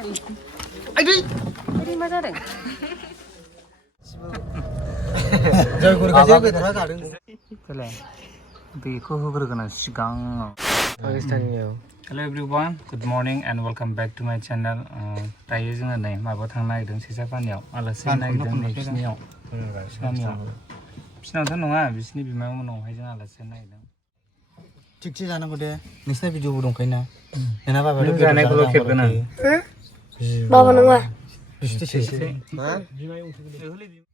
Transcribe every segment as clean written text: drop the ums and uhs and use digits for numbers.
Ini मा जादों? Hello everyone, good morning and welcome back to my channel. Dayo जोङो नै माबायाव थांनो नागिरदों सेसापानियाव आलासि नागिरदों नै बिसिनियाव बिसिनावथ' नङा बिसिनि बिमायाव उनावहाय जों आलासि नागिरदों थिगसे जानांगौ दे नोंसिना भिडिअबो दंखायोना नोंना बाबायाथ' जानायखौल' खेबगोन आं बाबा नङा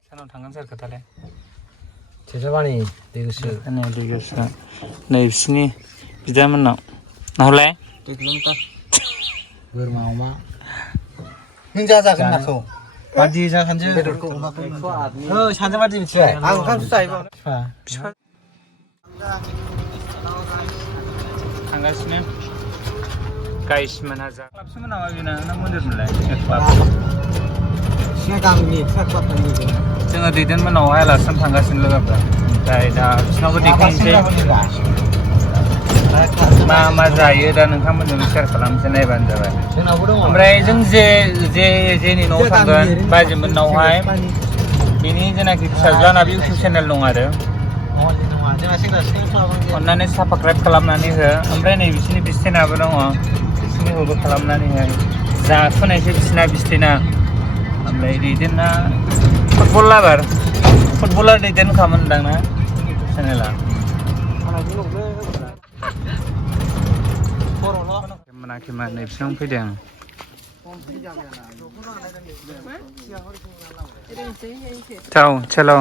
सानाव थांगोन सोर खोथालाय सेसापानि दैगोसो नै बिसिनि बिदामोननाव नाहरलाय बोरमा अमा नों जागोन नाखौ बादि जाखानसै बेदरखौ अमाखौ सानजों बादि मिथिबाय आं ओंखामसो जायोबा बिफा थांगासिनो गाइसमोन हाजार क्लाबसोमोन नामा बेना ना मन्दिरमोनलाय बिसिना गामिनि क्लाबनि जोङो दैदेनमोनावहाय आलासिनो थांगासिनो लोगोफ्रा ओमफ्राय दा बिसिनावबो देखायनोसै मा मा जायो दा नोंथांमोनजों शेयार खालामनोसै नायबानो जाबाय ओमफ्राय जों जेनि न'आव थांगोन बाजैमोननावहाय बेनि जेनाखि फिसाज्लानाबो इउटुब चेनेल दं आरो अन्नानै साबसक्राइब खालामनानै हो ओमफ्राय नै बिसिनि बिस्टेनाबो दङ बिसिनिखौबो खालामनानै हो जाथ'नायसै बिस्टेना ओमफ्राय दैदेनना फुटबलार दैदेनखामोन होनदां ना इउटुब चेनेला मोनाखैमोन नै बिसिनाव फैदों Ciao, cello.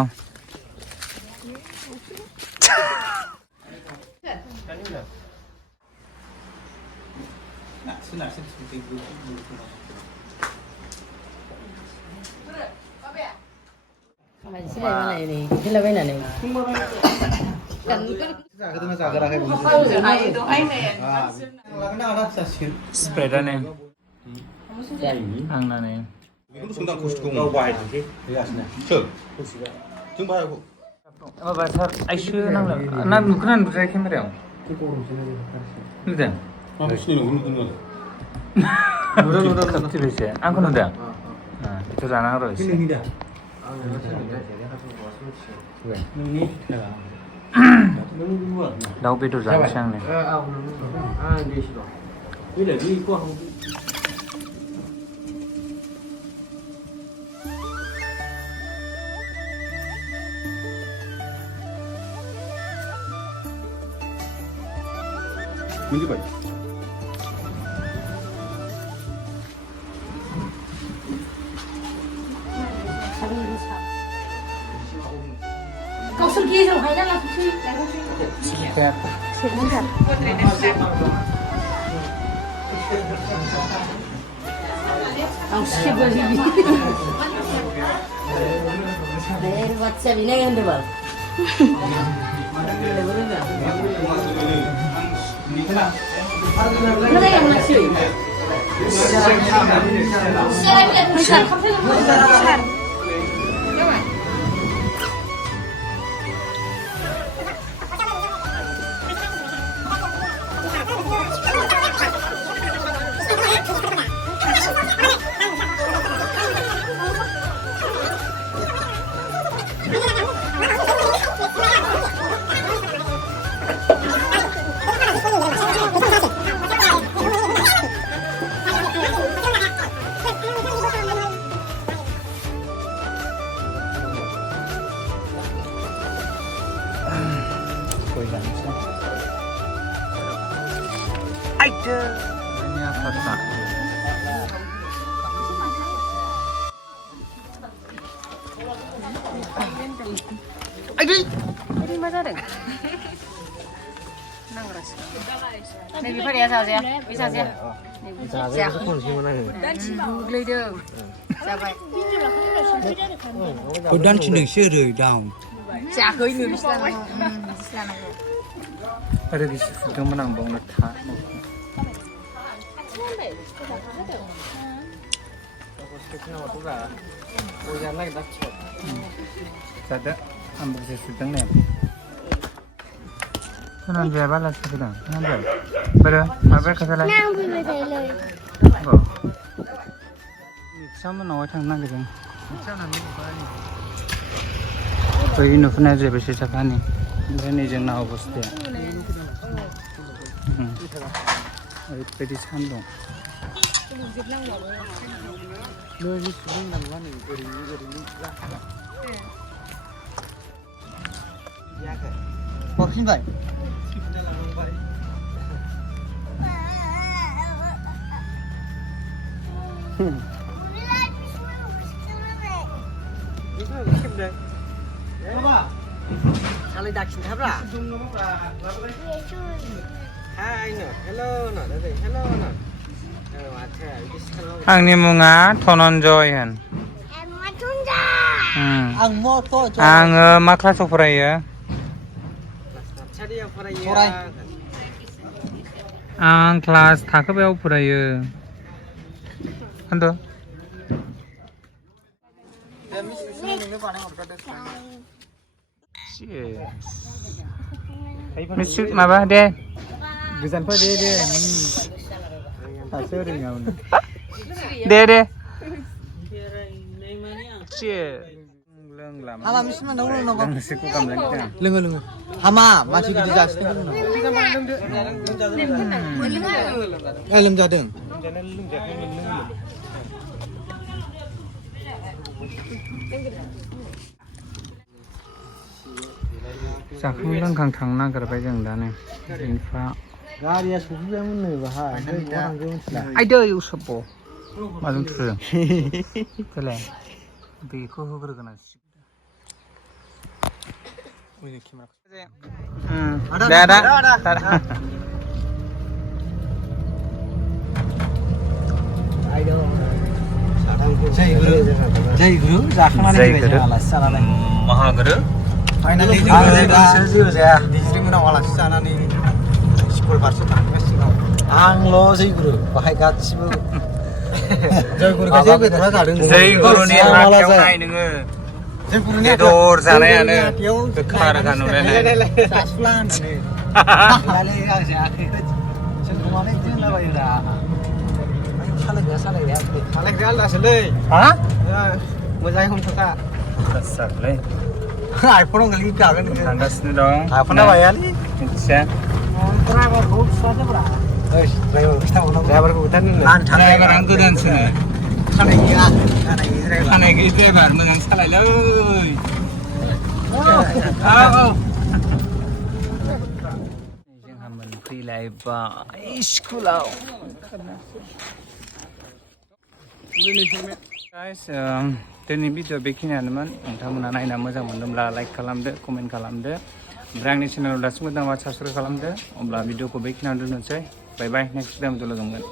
Sepeda nih. Angna nih. 이것도 상당 고스트고 봐야지. 좀 봐요. Apa sar? Aisyah nang nukenan berapa kamera? Nudah. 무슨 일은 Nudah kapti bisa. Angku nudah. Nah, itu sana harus. Daun betul jangan siang nih. 문제 봐. Kau pergi sama Haida lah pergi. Sedikit. Sebentar. Ang siapa ini? Dari WhatsApp ini yang debal. Mana yang nasi? Siapa yang besar? Kamu yang besar. Ada. Ini apa tak? Ini मा जादों? नांगौरासो। नै बेफोरनिया जाजाया, बे जाजाया। जाजाया। गोग्लैदों। जाबाय। गोदान थिनोसो ओरै दाउ जायाखै नो बिस्लानांगौ। Ada di situ menang banget tak. Ada ambil sesuatu nih. Kanan dia balas sedang. Kanan dia. Pada apa kata lagi? Oh. बिथांमोनावहाय थांनो नागिरदों बै नुहुरनाया जाहैबाय 6 थाखानि ओमफ्राय नै जोंना अबस्थाया ओरैबायदि सान्दुं फिनबाय Salih dak khinthabra Hai no hello no dadi hello no acha bidish आंनि मुङा धनन्जय होन आं मथ' आङो मा क्लासाव फरायो Chadiya farayo Foray. आं क्लास थाखोबायाव फरायो होनदो मिस्ट्रिक माबा दे गोजानफोर दे दासो रोङामोन दे हामा मिसिन नांगौ नांगौ लोंनोसैखौ गामलां गिदों लोङो हामा मानसि गिदिर जासिनो लोमजादों जाखां लोंखां थांनो नागिरबाय जों दा नै बिनिफ्राय गारिया सफैबायमोननो बाहाय थांदों मिथिला आयदै उसब माजों थुदों देलाय बेखौ होग्रोगोन आदा जय गुरु जाखांनानै फैबाय जों आलासि जानानै महागुरु फाइनालि जेबो जाया डिजिटि मोनाव आलासि जानानै स्कुल फारसे थांगासिनो आंल' जय गुरु बाहाय गासिबो जय गुरु गासै बेदरा जादों जय गुरुनि हाथायाव नाय नोङो बेदर जानायानो गोखा रोखा नुलायनाय जासुला होननानै आं जायाखै सोरखौमानो बिदि होनलाबायोब्रा सालायग्राया आलदासोलै हा मोजाङै हमथ'खा जारलै आइफनाव गोलैयो गागोन थांगासिनो दं आइफना बायालै मिथिया ड्राइभारखौ खिथादोब्रा ड्राइभार खिथाहरनांगौ ड्राइभारखौ खिथानो आं ड्राइभारानो गोदानसो खानाय गैया खानाय गैयि ड्राइभार मोजां सालायलै जोंहा मोनफैलायबाय स्कुलाव दिनै भिडिअ बेखिनियानोमोन नोंथांमोना नायना मोजां मोनदोंब्ला लाइक खालामदो कमेन्ट खालामदो ओमफ्राय आंनि चेनेलाव दासिमबो दामा साबस्क्राइब खालामदो अब्ला भिडिअखौ बेखिनियावनो दोननोसै बाय बाय नेक्स्ट भिडिअ लोगो मोनगोन